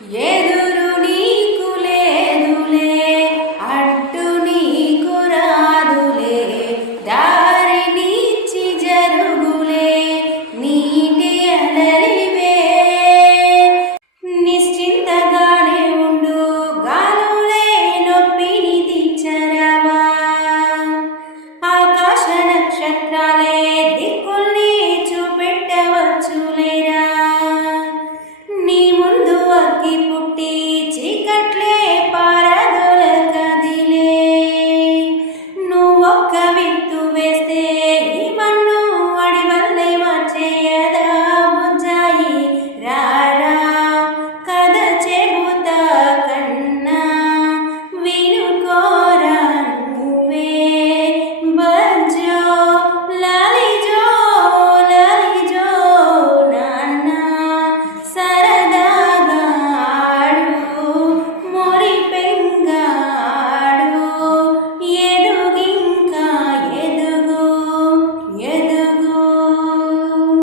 ఎదురు నీకు లేదులే, అడ్డు నీకు రాదులే, దారి నీచి జరుగులే నీటి అలలివే. నిశ్చింతగానే ఉండు, గాలులే నొప్పిని తీర్చరవా. ఆకాశ నక్షత్రాలే దిక్కుల్ని చూపెట్టవచ్చులేరా. నీ ముందు అగ్గి పుట్టి